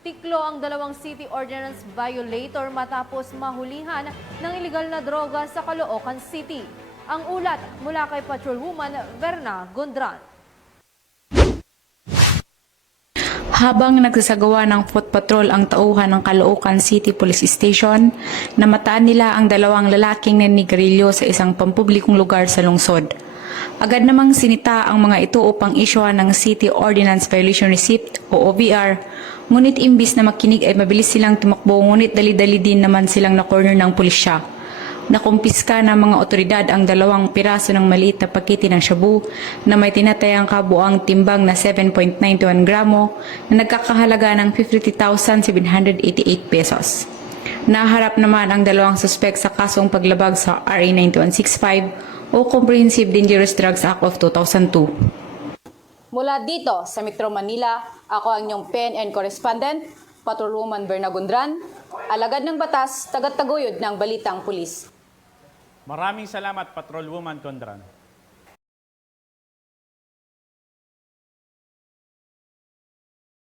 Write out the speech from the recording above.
Tiklo ang dalawang city ordinance violator matapos mahulihan ng iligal na droga sa Caloocan City. Ang ulat mula kay Patrolwoman Verna Gondran. Habang nagsasagawa ng foot patrol ang tauhan ng Caloocan City Police Station, namataan nila ang dalawang lalaking naninigarilyo sa isang pampublikong lugar sa lungsod. Agad namang sinita ang mga ito upang isyuhan ng City Ordinance Violation Receipt o OVR, ngunit imbis na makinig ay mabilis silang tumakbo ngunit dali-dali din naman silang na-corner ng pulisya. Nakumpiska ng mga otoridad ang 2 piraso ng maliit na pakete ng shabu na may tinatayang kabuang timbang na 7.91 gramo na nagkakahalaga ng 50,788 pesos. Naharap naman ang 2 suspek sa kasong paglabag sa RA 9165 o Comprehensive Dangerous Drugs Act of 2002. Mula dito sa Metro Manila, ako ang inyong PNN correspondent, Patrolwoman Verna Gondran, alagad ng batas, tagataguyod ng Balitang Pulis. Maraming salamat, Patrolwoman Gondran.